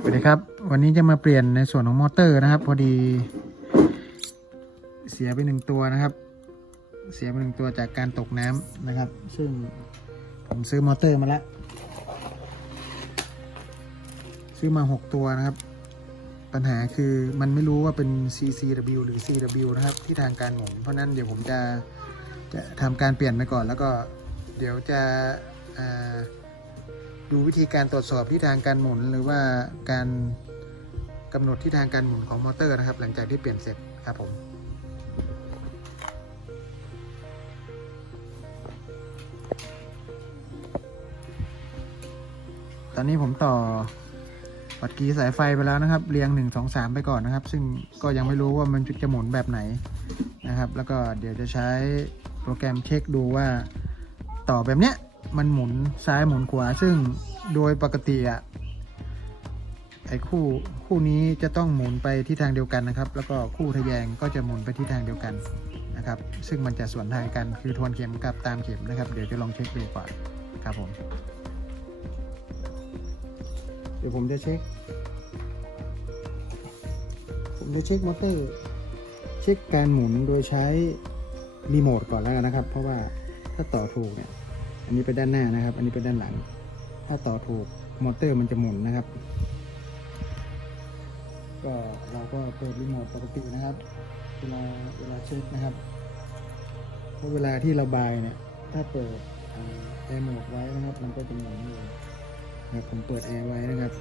สวัสดีครับ วันนี้จะมาเปลี่ยนในส่วนของมอเตอร์นะครับ พอดี เสียไปหนึ่งตัวนะครับ เสียไปหนึ่งตัวจากการตกน้ำนะครับ ซึ่งผมซื้อมอเตอร์มาแล้วซื้อมา6ตัวนะครับ ปัญหาคือมันไม่รู้ว่าเป็น CCW หรือ CW นะครับ ที่ทางการหมุนเพราะฉะนั้นเดี๋ยวผมจะจะทำการเปลี่ยนไปก่อนแล้วก็เดี๋ยวจะอ่า ดูวิธีการตรวจสอบที่ทางการหมุน หรือว่าการกำหนดที่ทางการหมุนของมอเตอร์นะครับ หลังจากที่เปลี่ยนเสร็จครับผมตอนนี้ผมต่อปัดกีสายไฟไปแล้วนะครับ เรียง 1 2 3 ไปก่อนนะครับ ซึ่งก็ยังไม่รู้ว่ามันจะหมุนแบบไหนนะครับ แล้วก็เดี๋ยวจะใช้โปรแกรมเช็คดูว่าต่อแบบเนี้ย มันหมุนซ้ายหมุนขวา ซึ่งโดยปกติอะไอ้คู่คู่นี้จะต้องหมุนไปที่ทางเดียวกันนะครับ แล้วก็คู่ทะแยงก็จะหมุนไปที่ทางเดียวกันนะครับ ซึ่งมันจะสวนทางกันคือทวนเข็มกับตามเข็มนะครับ เดี๋ยวจะลองเช็คดูก่อนครับผม เดี๋ยวผมจะเช็ค ผมจะเช็คมอเตอร์เช็คการหมุนโดยใช้รีโมทก่อนแล้วกันนะครับ เพราะว่าถ้าต่อถูกเนี่ย อันนี้ไปด้านหน้านะครับ อันนี้ไปด้านหลัง ถ้าต่อถูกมอเตอร์มันจะหมุนนะครับ ก็เราก็เปิดรีโมทปกตินะครับ เวลาเวลาเช็คนะครับเพราะเวลาที่เราบายเนี่ย ถ้าเปิดแอร์โหมดไว้นะครับ มันก็จะหมุนอยู่นะครับผมเปิดแอร์ไว้นะครับ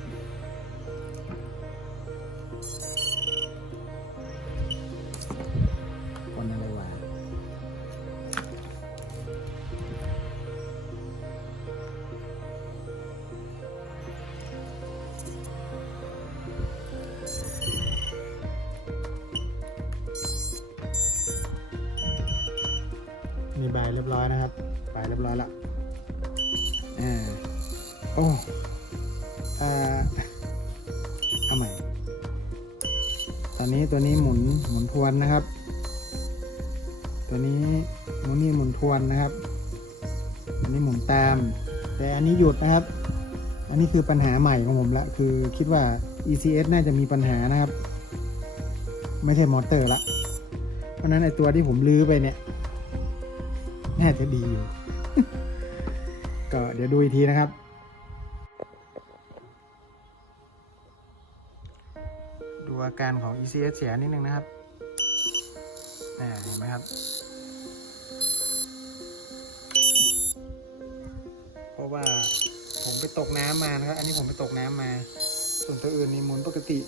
มีใบเรียบร้อยนะครับใบเรียบร้อยละอ่าโอ้อ่าเอาใหม่ตอนนี้ตัวนี้หมุนหมุนทวนนะครับ ตัวนี้ตัวนี้หมุนทวนนะครับอันนี้หมุนตาม แต่อันนี้หยุดนะครับ อันนี้คือปัญหาใหม่ของผมละคือคิดว่า ECS น่าจะมีปัญหานะครับ ไม่ใช่มอเตอร์ละเพราะฉะนั้นไอตัวที่ผมลื้อไปเนี่ย น่าจะดีอยู่ ก็เดี๋ยวดูอีกทีนะครับ ดูอาการของ ECS เสียนิดนึงนะครับน่เห็นไหมครับ เพราะว่าผมไปตกน้ำมานะครับ อันนี้ผมไปตกน้ำมา ส่วนตัวอื่นนี่หมุนปกติ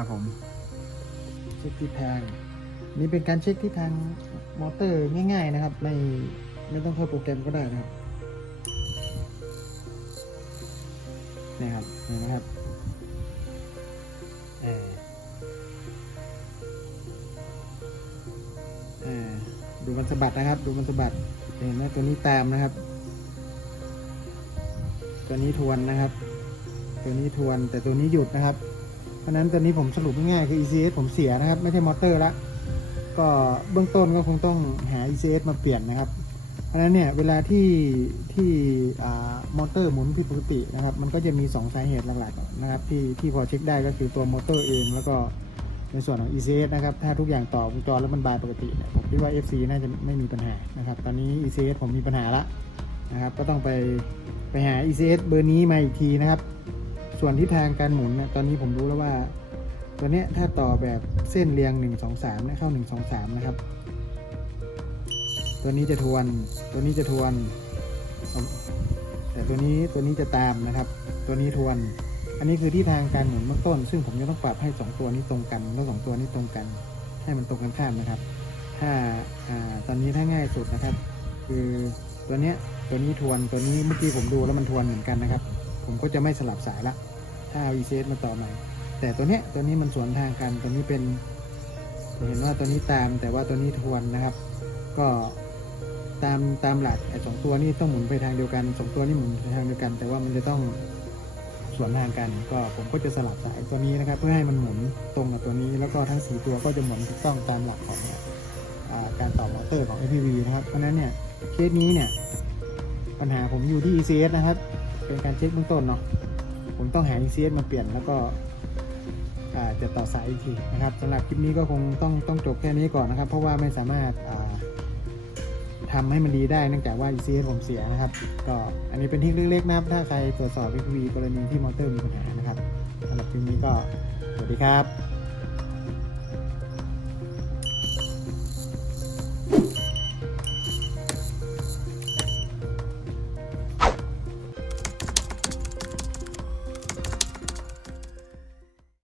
ครับผม เช็คทิศทาง นี่เป็นการเช็คทิศทางมอเตอร์ง่าย ๆนะครับ ไม่ไม่ต้องเข้าโปรแกรมก็ได้นะครับนี่ครับเห็นไหมครับเออเออดูมันสะบัดนะครับ ดูมันสะบัดเห็นไหมตัวนี้ตามนะครับ ตัวนี้ทวนนะครับ ตัวนี้ทวนแต่ตัวนี้หยุดนะครับ ราะนั้นตัวนี้ผมสรุปง่ายๆคือ ECS ผมเสียนะครับ ไม่ใช่มอเตอร์ละก็เบื้องต้นก็คงต้องหา ECS มาเปลี่ยนนะครับเพราะนั้นเนี่ยเวลาที่ที่มอเตอร์หมุนผิดปกตินะครับ มันก็จะมี 2 สาเหตุหลักๆนะครับที่ที่พอเช็คได้ก็คือตัวมอเตอร์เองแล้วก็ในส่วนของ ECS นะครับ ถ้าทุกอย่างต่อวงจรแล้วมันบายปกติเนี่ยผมคิดว่า FC น่าจะไม่มีปัญหานะครับ ตอนนี้ ECS ผมมีปัญหาละนะครับ ก็ต้องไปไปหา ECS เบอร์นี้มาอีกทีนะครับ ส่วนทิศทางการหมุนนะตอนนี้ผมรู้แล้วว่า ตัวเนี้ยถ้าต่อแบบเส้นเรียง 1 2 3นี่ยเข้า 1 2 3 นะครับ ตัวนี้จะทวน ตัวนี้จะทวน แต่ตัวนี้ตัวนี้จะตามนะครับ ตัวนี้ทวน อันนี้คือที่ทางการหมุนเบื้องต้น ซึ่งผมจะต้องปรับให้ 2 ตัวนี้ตรงกัน แล้ว 2 ตัวนี้ตรงกัน ให้มันตรงกันข้ามนะครับ ถ้าอ่าตอนนี้ถ้าง่ายสุดนะครับ คือตัวเนี้ยตัวนี้ทวนตัวนี้เมื่อกี้ผมดูแล้วมันทวนเหมือนกันนะครับ ผมก็จะไม่สลับสายละ ถ้าเอา ECS มาต่อใหม่ แต่ตัวเนี้ยตัวนี้มันสวนทางกัน ตัวนี้เป็นเห็นว่าตัวนี้ตามแต่ว่าตัวนี้ทวนนะครับ ก็ตามตามหลักไอ้สองตัวนี้ต้องหมุนไปทางเดียวกันสองตัวนี้หมุนไปทางเดียวกัน แต่ว่ามันจะต้องสวนทางกันก็ผมก็จะสลับสายตัวนี้นะครับ เพื่อให้มันหมุนตรงกับตัวนี้ แล้วก็ทั้งสีตัวก็จะหมุนถูกต้องตามหลักของอการต่อมอเตอร์ของ FPV นะครับเพราะฉะนั้นเนี่ยเคสนี้เนี่ยปัญหาผมอยู่ที่ ECS นะครับ เป็นการเช็คเบื้องต้นเนาะผมต้องหา ECS มาเปลี่ยนแล้วก็จะต่อสายอีกทีนะครับสำหรับคลิปนี้ก็คงต้องต้องจบแค่นี้ก่อนนะครับ เพราะว่าไม่สามารถาทำให้มันดีได้เนื่องจากว่า ECS ผมเสียนะครับ ก็อันนี้เป็นทคนิคเล็กๆนะครับ ถ้าใครตรวจสอบ FPV กรณีที่มอเตอร์มีปัญหานะครับสำหรับคลิปนี้ก็สวัสดีครับ